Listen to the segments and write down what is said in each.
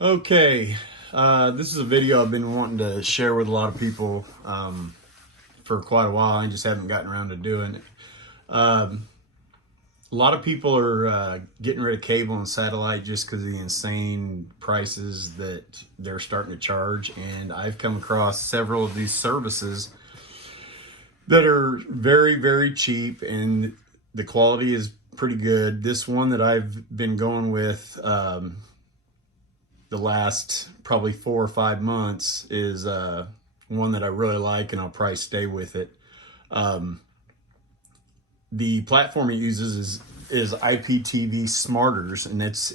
Okay, this is a video I've been wanting to share with a lot of people for quite a while. I just haven't gotten around to doing it. A lot of people are getting rid of cable and satellite just because of the insane prices that they're starting to charge. And I've come across several of these services that are very, very cheap and the quality is pretty good. This one that I've been going with the last probably 4 or 5 months is one that I really like, and I'll probably stay with it. The platform it uses is IPTV Smarters, and it's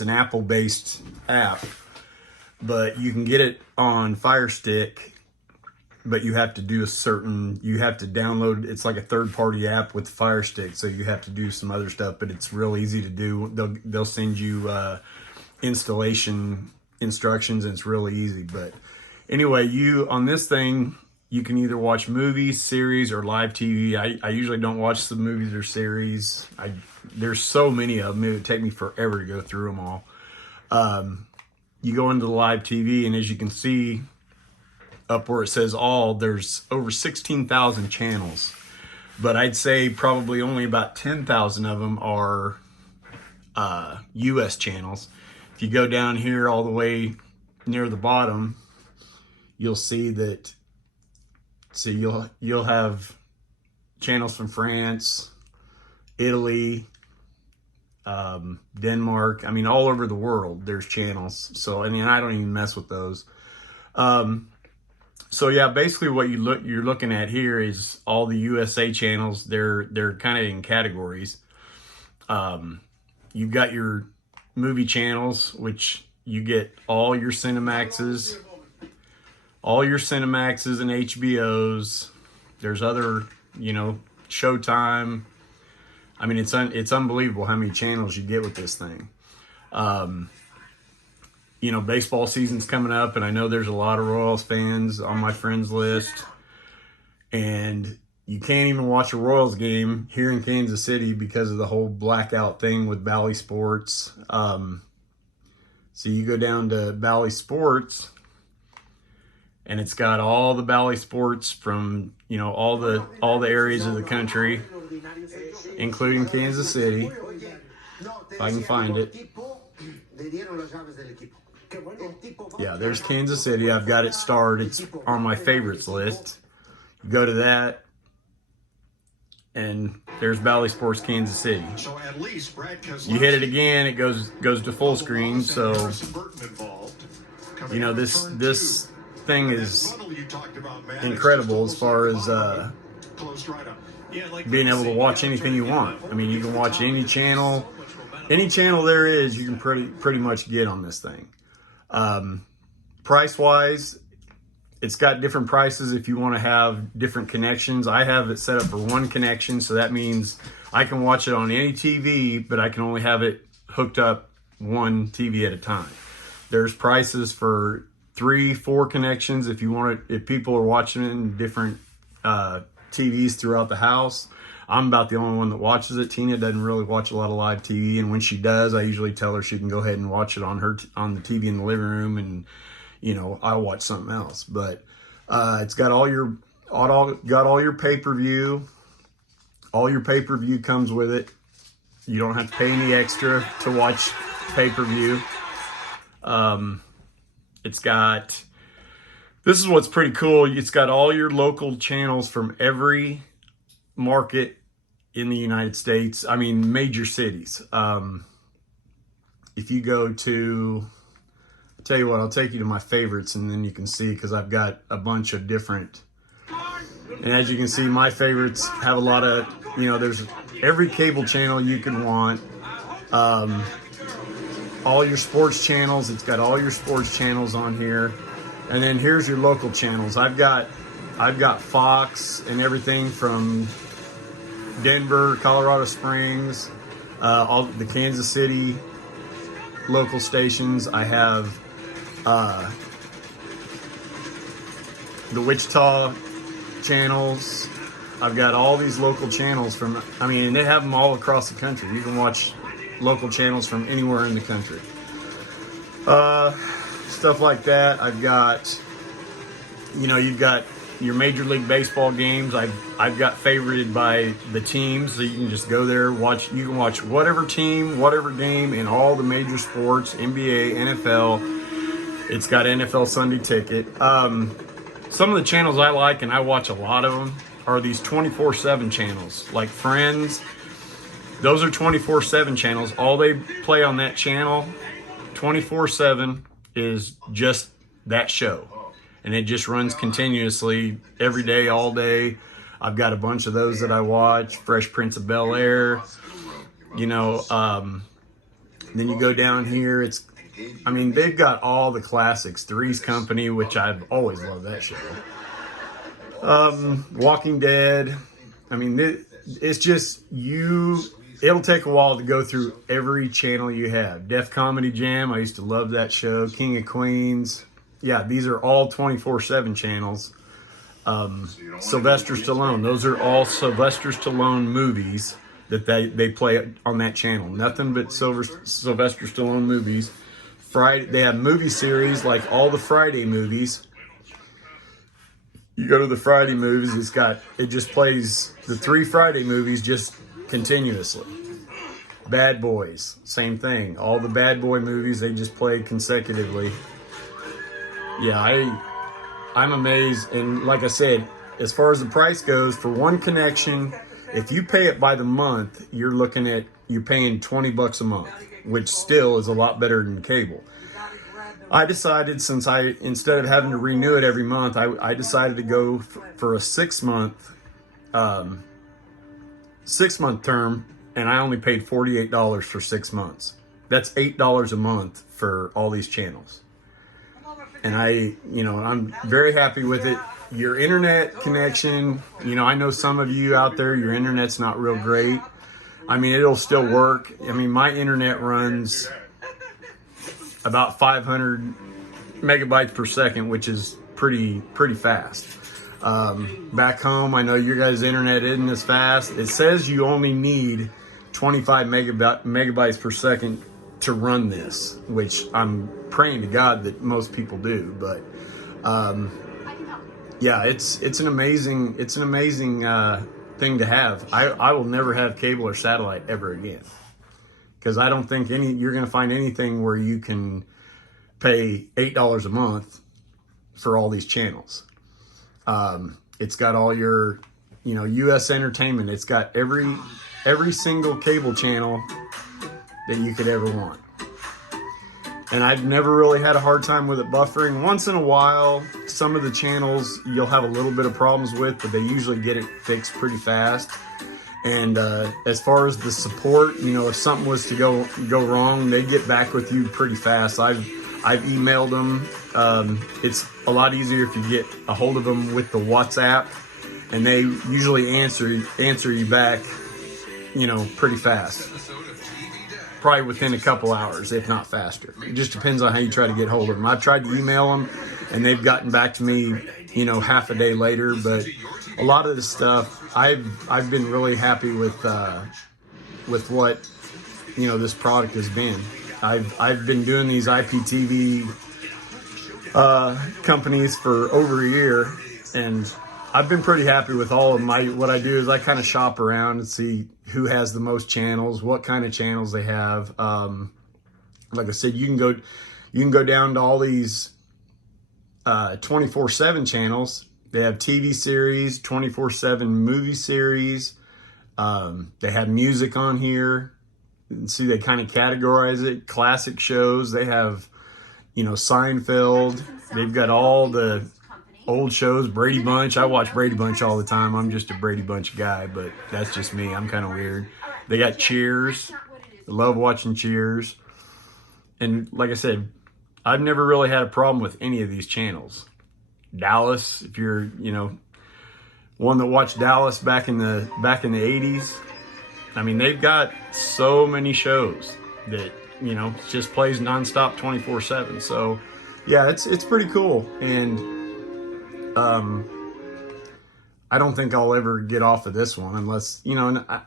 an Apple based app, but you can get it on Fire Stick. But you have to do you have to download, it's like a third party app with Fire Stick. So you have to do some other stuff, but it's real easy to do. They'll send you installation instructions and it's really easy. But anyway, on this thing, you can either watch movies, series, or live TV. I usually don't watch the movies or series. There's so many of them, it would take me forever to go through them all. You go into the live TV, and as you can see, up where it says all, there's over 16,000 channels, but I'd say probably only about 10,000 of them are US channels. If you go down here all the way near the bottom, you'll see that, you'll have channels from France, Italy, Denmark. I mean, all over the world there's channels. So I mean, I don't even mess with those. So yeah, basically what you're looking at here is all the USA channels. They're kind of in categories. You've got your movie channels, which you get all your Cinemaxes and HBOs. There's other, Showtime. I mean, it's unbelievable how many channels you get with this thing. Baseball season's coming up, and I know there's a lot of Royals fans on my friends list. And you can't even watch a Royals game here in Kansas City because of the whole blackout thing with Bally Sports. So you go down to Bally Sports, and it's got all the Bally Sports from, all the areas of the country, including Kansas City, if I can find it. Yeah, there's Kansas City. I've got it starred. It's on my favorites list. You go to that, and there's Bally Sports Kansas City. You hit it again, it goes to full screen. So, this thing is incredible as far as being able to watch anything you want. I mean, you can watch any channel there is. You can pretty much get on this thing. Price wise, it's got different prices if you want to have different connections. I have it set up for one connection, so that means I can watch it on any TV, but I can only have it hooked up one TV at a time. There's prices for 3-4 connections if people are watching it in different TVs throughout the house. I'm about the only one that watches it. Tina doesn't really watch a lot of live TV, and when she does, I usually tell her she can go ahead and watch it on the TV in the living room, and I'll watch something else. But it's got all your pay-per-view. All your pay-per-view comes with it. You don't have to pay any extra to watch pay-per-view. This is what's pretty cool. It's got all your local channels from every market in the United States. I mean, major cities. If you go to, I'll tell you what, I'll take you to my favorites, and then you can see, because I've got a bunch of different, and as you can see, my favorites have a lot of, there's every cable channel you can want. All your sports channels, it's got all your sports channels on here. And then here's your local channels. I've got Fox and everything from Denver, Colorado Springs, all the Kansas City local stations. I have the Wichita channels. I've got all these local channels and they have them all across the country. You can watch local channels from anywhere in the country. Stuff like that. I've got, you've got your Major League Baseball games. I've got favorited by the teams, so you can just go there, watch. You can watch whatever team, whatever game in all the major sports, NBA, NFL. It's got NFL Sunday Ticket. Some of the channels I like, and I watch a lot of them, are these 24/7 channels, like Friends. Those are 24/7 channels. All they play on that channel 24/7 is just that show. And it just runs continuously every day, all day. I've got a bunch of those that I watch. Fresh Prince of Bel-Air. Then you go down here, they've got all the classics. Three's Company, which I've always loved that show. Walking Dead. It's just it'll take a while to go through every channel you have. Def Comedy Jam, I used to love that show. King of Queens. Yeah, these are all 24/7 channels. Sylvester Stallone, those are all Sylvester Stallone movies that they play on that channel. Nothing but Sylvester Stallone movies. Friday, they have movie series like all the Friday movies. You go to the Friday movies, it just plays the 3 Friday movies just continuously. Bad Boys, same thing. All the Bad Boy movies, they just play consecutively. Yeah, I'm amazed. And like I said, as far as the price goes, for one connection, if you pay it by the month, you're paying $20 a month, which still is a lot better than cable. I decided, instead of having to renew it every month, I decided to go for a 6-month term, and I only paid $48 for 6 months. That's $8 a month for all these channels. And I'm very happy with it. Your internet connection, I know some of you out there, your internet's not real great. It'll still work. My internet runs about 500 megabytes per second, which is pretty fast. Back home, I know your guys' internet isn't as fast. It says you only need 25 megabytes per second to run this, which I'm praying to God that most people do. But yeah, it's an amazing thing to have. I will never have cable or satellite ever again, because I don't think you're going to find anything where you can pay $8 a month for all these channels. It's got all your, U.S. entertainment. It's got every single cable channel that you could ever want. And I've never really had a hard time with it buffering. Once in a while, some of the channels you'll have a little bit of problems with, but they usually get it fixed pretty fast. And as far as the support, if something was to go wrong, they get back with you pretty fast. I've emailed them. It's a lot easier if you get a hold of them with the WhatsApp, and they usually answer you back, pretty fast. Probably within a couple hours, if not faster. It just depends on how you try to get hold of them. I've tried to email them, and they've gotten back to me, half a day later. But a lot of the stuff, I've been really happy with what this product has been. I've been doing these IPTV companies for over a year, and I've been pretty happy with all of what I do is I kind of shop around and see who has the most channels, what kind of channels they have. Like I said, you can go down to all these 24/7 channels. They have TV series, 24/7 movie series. They have music on here. See, they kind of categorize it. Classic shows. They have, Seinfeld. They've got all the old shows. Brady Bunch. I watch Brady Bunch all the time. I'm just a Brady Bunch guy, but that's just me. I'm kind of weird. They got Cheers. I love watching Cheers. And like I said, I've never really had a problem with any of these channels. Dallas, if you're, one that watched Dallas back in the 80s. They've got so many shows that, just plays nonstop 24/7. So yeah, it's pretty cool. And I don't think I'll ever get off of this one unless,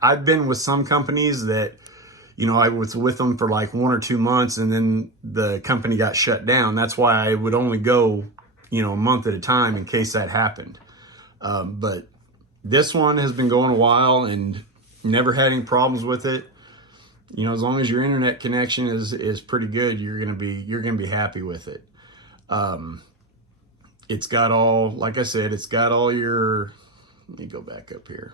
I've been with some companies that, I was with them for like 1 or 2 months, and then the company got shut down. That's why I would only go, a month at a time in case that happened. But this one has been going a while and never had any problems with it. As long as your internet connection is pretty good, you're gonna be happy with it. It's got all, like I said, it's got all your. Let me go back up here.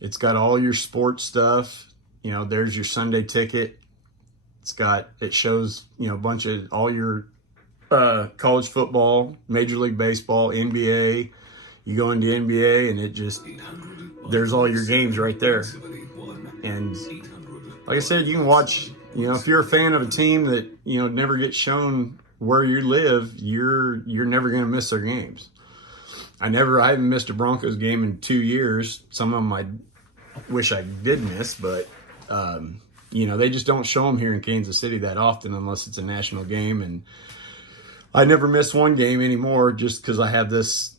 It's got all your sports stuff. There's your Sunday ticket. It shows, a bunch of all your college football, Major League Baseball, NBA. You go into NBA and there's all your games right there. And like I said, you can watch, if you're a fan of a team that, never gets shown where you live, you're never going to miss their games. I haven't missed a Broncos game in 2 years. Some of them I wish I did miss, but they just don't show them here in Kansas City that often unless it's a national game. And I never miss one game anymore just because I have this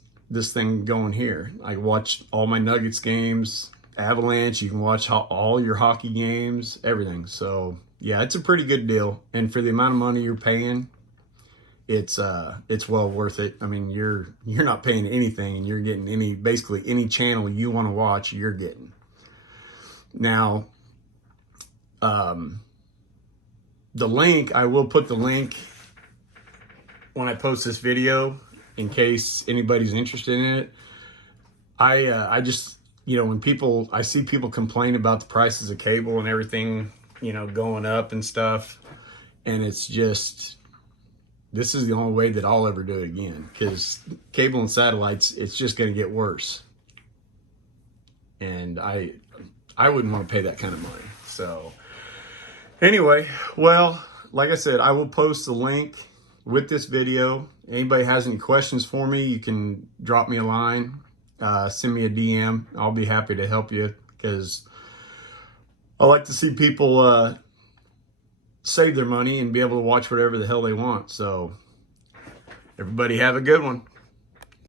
thing going here. I watch all my Nuggets games, Avalanche. You can watch all your hockey games, everything. So yeah, it's a pretty good deal. And for the amount of money you're paying, it's well worth it. I mean, you're not paying anything, and you're getting basically any channel you want to watch, you're getting. Now, the link, I will put the link when I post this video in case anybody's interested in it. I just, when I see people complain about the prices of cable and everything, going up and stuff, and it's just, this is the only way that I'll ever do it again, because cable and satellites, it's just going to get worse. And I wouldn't want to pay that kind of money. So anyway, well, like I said, I will post the link with this video. Anybody has any questions for me, you can drop me a line, send me a DM. I'll be happy to help you, because I like to see people save their money and be able to watch whatever the hell they want. So everybody have a good one.